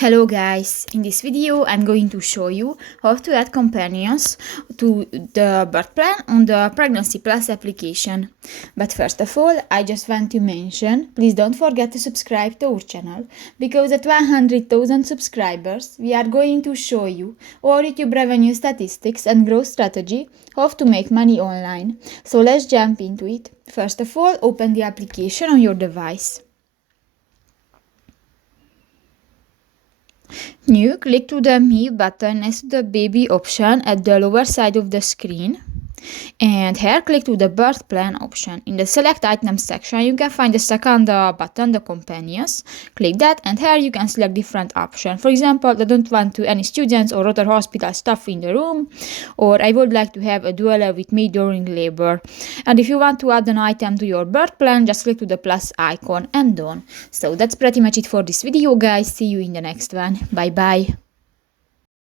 Hello guys, in this video I'm going to show you how to add companions to the birth plan on the Pregnancy Plus application. But first of all, I just want to mention, please don't forget to subscribe to our channel, because at 100,000 subscribers we are going to show you our YouTube revenue statistics and growth strategy, how to make money online. So let's jump into it. First of all, open the application on your device. New, click to the Me button next to the Baby option at the lower side of the screen. And here click to the birth plan option. In the select items section you can find the second button, the companions. Click that and here you can select different options. For example, I don't want to any students or other hospital staff in the room, or I would like to have a doula with me during labor. And if you want to add an item to your birth plan, just click to the plus icon and done. So that's pretty much it for this video guys. See you in the next one. Bye bye.